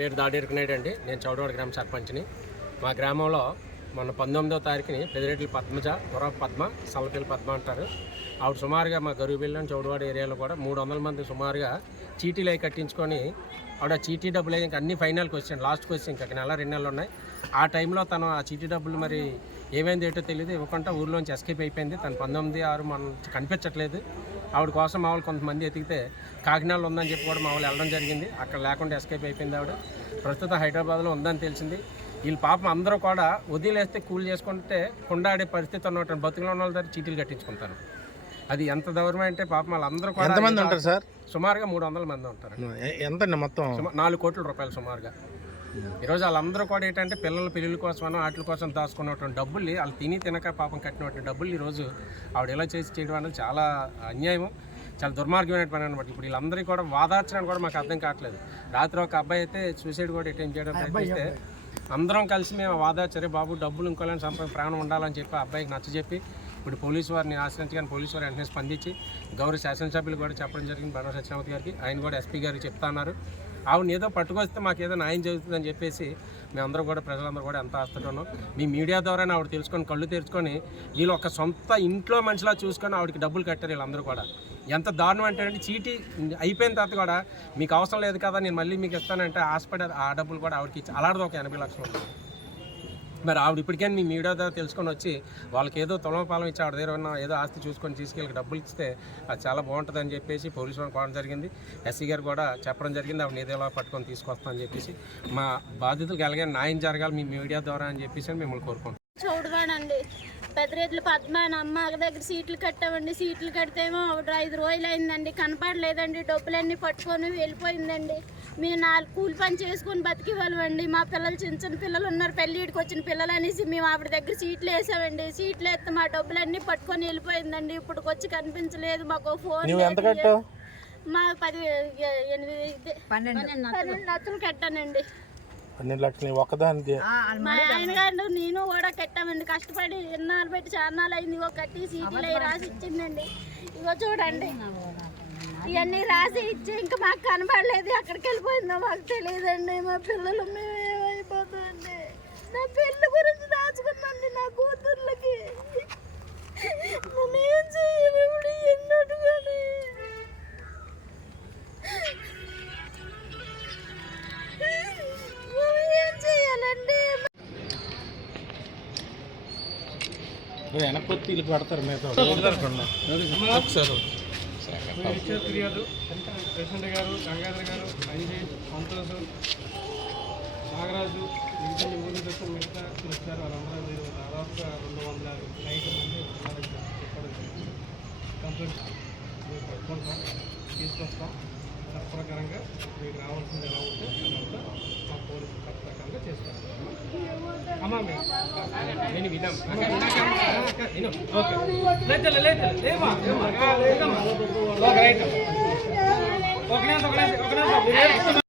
పేరు దాడేరుకునేడు అండి నేను చౌడవాడ గ్రామ సర్పంచ్ని. మా గ్రామంలో మొన్న పంతొమ్మిదో తారీఖుని పెదిరెడ్డి పద్మజ పుర పద్మ సల్లపిల్లి పద్మ అంటారు. ఆవిడ సుమారుగా మా గరువుబిల్లం చౌడవాడ ఏరియాలో కూడా మూడు వందల మంది సుమారుగా చీటీలు అవి కట్టించుకొని ఆవిడ చీటీ డబ్బులు ఇంకా అన్ని ఫైనల్కి క్వశ్చన్ లాస్ట్కి క్వశ్చన్ ఇంకా నెల రెండు నెలలు ఉన్నాయి. ఆ టైంలో తను ఆ చీటీ డబ్బులు మరి ఏమైంది ఏంటో తెలియదు ఇవ్వకుండా ఊర్లోంచి ఎస్కేప్ అయిపోయింది. తను పంతొమ్మిది ఆరు మనం కనిపించట్లేదు. ఆవిడ కోసం మామూలు కొంతమంది ఎతికితే కాకినాడలో ఉందని చెప్పి కూడా మామూలు వెళ్ళడం జరిగింది. అక్కడ లేకుండా ఎస్కేప్ అయిపోయింది ఆవిడ. ప్రస్తుతం హైదరాబాద్లో ఉందని తెలిసింది. వీళ్ళ పాపం అందరూ కూడా వదిలేస్తే కూలి చేసుకుంటే కొండాడే పరిస్థితి ఉన్నటువంటి బతుకులో ఉన్న వాళ్ళ దగ్గర చీటీలు కట్టించుకుంటారు. అది ఎంత దౌర్యం అంటే పాపం వాళ్ళందరూ కూడా ఎంతమంది ఉంటారు సార్? సుమారుగా మూడు వందల మంది ఉంటారు. ఎంతండి మొత్తం? నాలుగు కోట్ల రూపాయలు సుమారుగా. ఈరోజు వాళ్ళందరూ కూడా ఏంటంటే పిల్లల పెళ్ళిళ్ళ కోసం వాటి కోసం దాచుకున్నటువంటి డబ్బుల్ని వాళ్ళు తిని తినక పాపం కట్టినటువంటి డబ్బులు ఈరోజు ఆవిడ ఎలా చేసి చేయడం అనేది చాలా అన్యాయం చాలా దుర్మార్గమైన పని అనమాట ఇప్పుడు వీళ్ళందరికీ కూడా వాదార్చడానికి కూడా మాకు అర్థం కావట్లేదు. రాత్రి ఒక అబ్బాయి అయితే సూసైడ్ కూడా అటెంప్ట్ చేయడం ప్రయత్నిస్తే అందరం కలిసి మేము వాదాచరే బాబు డబ్బులు ఇంకోలేని సంపద ప్రాణం ఉండాలని చెప్పి ఆ అబ్బాయికి నచ్చజెప్పి ఇప్పుడు పోలీసు వారిని ఆశ్రయించగానే పోలీసు వారు వెంటనే స్పందించి గౌరవ శాసనసభ్యులు కూడా చెప్పడం జరిగింది బండ సత్యనామతి గారికి. ఆయన కూడా ఎస్పీ గారికి చెప్తా ఉన్నారు ఆవిడ ఏదో పట్టుకొస్తే మాకు ఏదో న్యాయం జరుగుతుందని చెప్పేసి మేమందరం కూడా ప్రజలందరూ కూడా ఎంత ఆస్తున్నాం మీ మీడియా ద్వారా ఆవిడ తెలుసుకొని కళ్ళు తెరుచుకొని వీళ్ళు ఒక సొంత ఇంట్లో మనిషిలా చూసుకొని ఆవిడకి డబ్బులు కట్టారు వీళ్ళందరూ కూడా. ఎంత దారుణం అంటే చీటీ అయిపోయిన తర్వాత కూడా మీకు అవసరం లేదు కదా నేను మళ్ళీ మీకు ఇస్తానంటే హాస్పిటల్ ఆ డబ్బులు కూడా ఆవిడకి ఇచ్చి అలాంటిది ఒక ఎనభై లక్షలు మరి ఆవిడ ఇప్పటికైనా మీ మీడియా ద్వారా తెలుసుకొని వచ్చి వాళ్ళకి ఏదో తొలమపాలం ఇచ్చి ఆవిడ దగ్గర ఉన్న ఏదో ఆస్తి చూసుకొని తీసుకెళ్ళి డబ్బులు ఇస్తే అది చాలా బాగుంటుంది అని చెప్పేసి పోలీసు కోవడం జరిగింది. ఎస్సీ గారు కూడా చెప్పడం జరిగింది ఆవిడ ఏదో పట్టుకొని తీసుకొస్తా అని చెప్పేసి. మా బాధితులకు ఎలాగే న్యాయం జరగాలి మీ మీడియా ద్వారా అని చెప్పేసి మిమ్మల్ని కోరుకుంటాం చూడగానండి పెద్దరేట్లు పద్మాన అమ్మ దగ్గర సీట్లు కట్టామండి. సీట్లు కడితేమో ఒకటి ఐదు రోజులు అయిందండి కనపడలేదండి. డబ్బులన్నీ పట్టుకొని వెళ్ళిపోయిందండి. మేము నాలుగు కూలి పని చేసుకొని బతికి వాళ్ళమండి మా పిల్లలు చిన్న చిన్న పిల్లలు ఉన్నారు. పెళ్ళిడికి వచ్చిన పిల్లలు అనేసి మేము ఆవిడ దగ్గర సీట్లు వేసామండి. సీట్లు వేస్తే మా డబ్బులన్నీ పట్టుకొని వెళ్ళిపోయిందండి. ఇప్పుడు వచ్చి కనిపించలేదు. మాకు ఫోన్ మా పది ఎనిమిది పన్నెండు. లక్షలు. కట్టానండి. పన్నెండు లక్షలు ఒక్కదానికి? మా ఆయన గారు నేను కూడా కట్టామండి. కష్టపడి ఎన్నాళ్ళు పెట్టి చాన్నాళ్ళు అయింది. ఇగో కట్టి సీట్లు అవి రాసి ఇచ్చిందండి ఇగో చూడండి. ఇవన్నీ రాసి ఇచ్చి ఇంకా మాకు కనబడలేదు. ఎక్కడికి వెళ్ళిపోయిందో మాకు తెలియదండి. మా పిల్లలు మేము ఏమైపోతామండి? నా పిల్లల గురించి దాచుకున్నాండి నా కూతుర్లకి. ఏం చేయాలి ఇప్పుడు ఎన్నట్టుగాని మనం ఏం చేయాలండి. వెనక్కి వచ్చి వీళ్ళు పడతారు మీద ఇచ్చే ఫిర్యాదు ప్రెసిడెంట్ గారు గంగాధర్ గారు అంజయ్ సంతోష్ నాగరాజు మిగతా ఊరి దగ్గర మిగతా వచ్చారు. వాళ్ళందరూ మీరు దాదాపుగా రెండు వందల ఐదు మంది చెప్పడం జరిగింది. కంప్లైంట్ మేము పట్టుకుంటాం తీసుకొస్తాం. తత్ప్రకారంగా మీకు రావాల్సింది ఎలా ఉంటే అదంతా మా పోలీసు ఒక నిమిషం ఒక నిమిషం